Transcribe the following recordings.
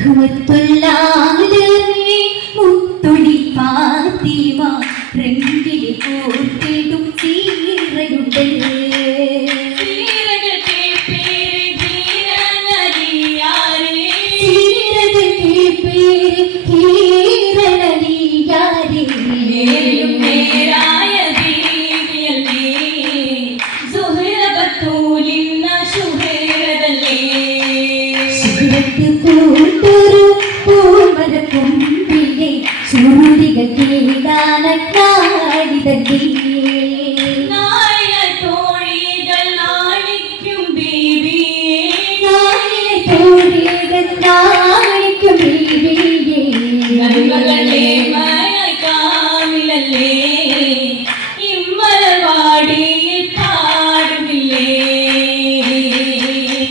റഹ്മത്തുള്ളാലമേ മുത്തൊളി ഫാത്തിമ റെങ്കിലെ കോർത്തിടും തീരനലിയാരേ സുഹൃത്ത് കൂട്ടൊരു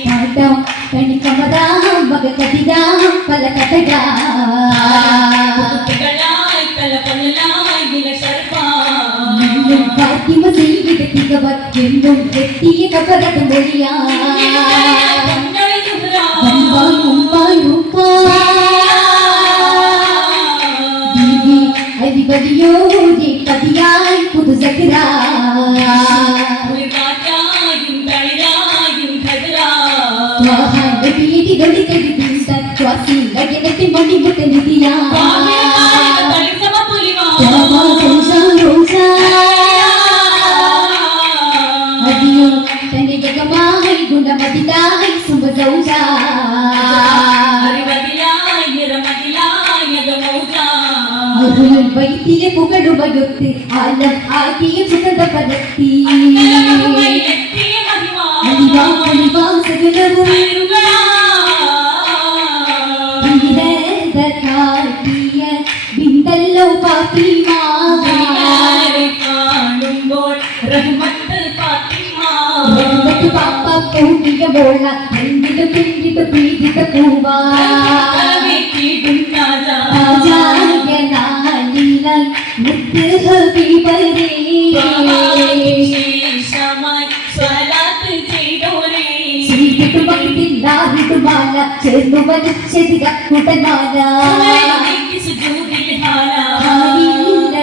പാടാം കണിക്കമതാം മകകതിതാം പല കഥകാ എന്നും ഫാത്തിമ ജീവിത തികവർ എന്നും എത്തിയ കബറത് മൊഴിയാ മുമ്പായി മുമ്പായി മുമ്പായി ബീവി जगमाहै गुणमदिताहै सुभदौजा அருளும் வைத்திலே புகழுபயொத்து ஆலம் ஆகிய புகழ பதத்தி ചേർന്നു വലിച്ചെതിര കുടമാല ആയില്ല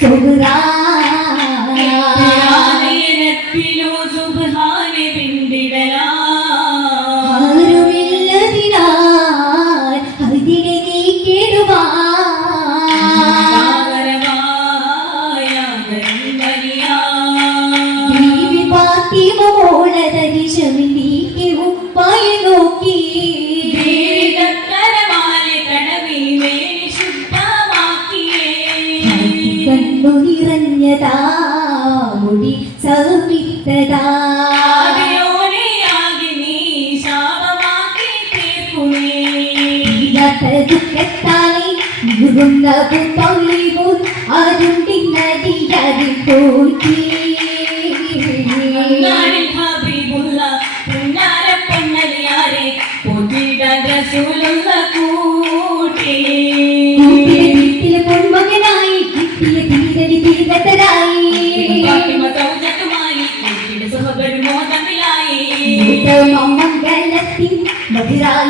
Can we bring out? മുറുന്ന പുത്തളിവും അരുണ്ടിനടിയറി Potti പൊന്മകനായി കിട്ടിയ തീരടി തീരത്തരായി. മംഗലത്തിൻ മധുരായി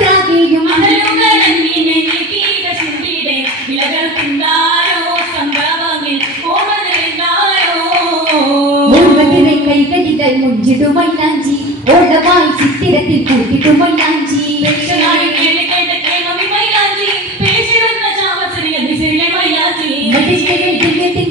ചിത്തിരത്തിൽ കൂട്ടിട്ടുമൈലാഞ്ചി പേശനായി കേട്ട് കേട്ട് മൈലാഞ്ചി മൈലാഞ്ചി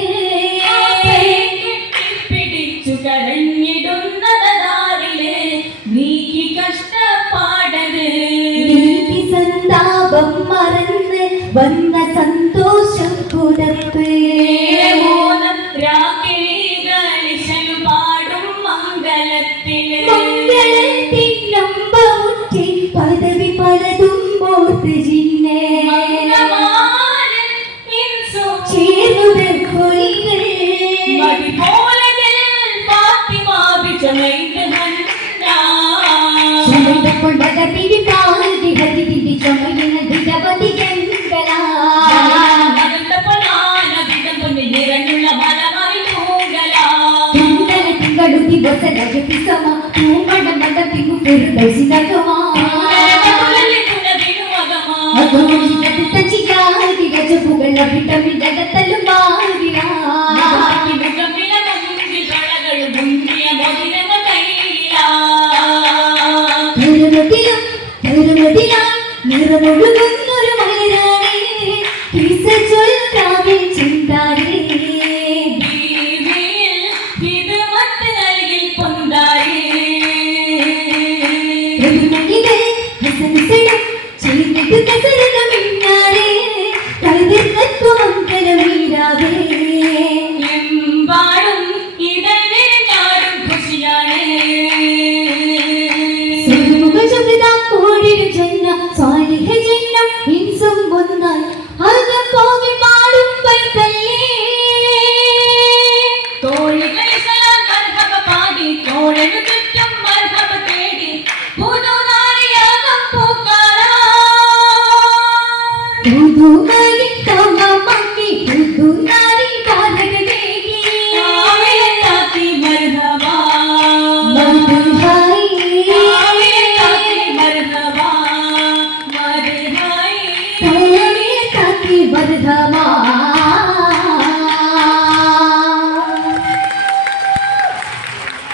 పిసమా ఊమడ మడ తిగు పెరు దసి నగమా అగమగిన పుట్టచి గాగి గజపుగల పిటమి దగతలు మావిరా నిరుమతిలం నిరుమతిలం నిరుమడుగు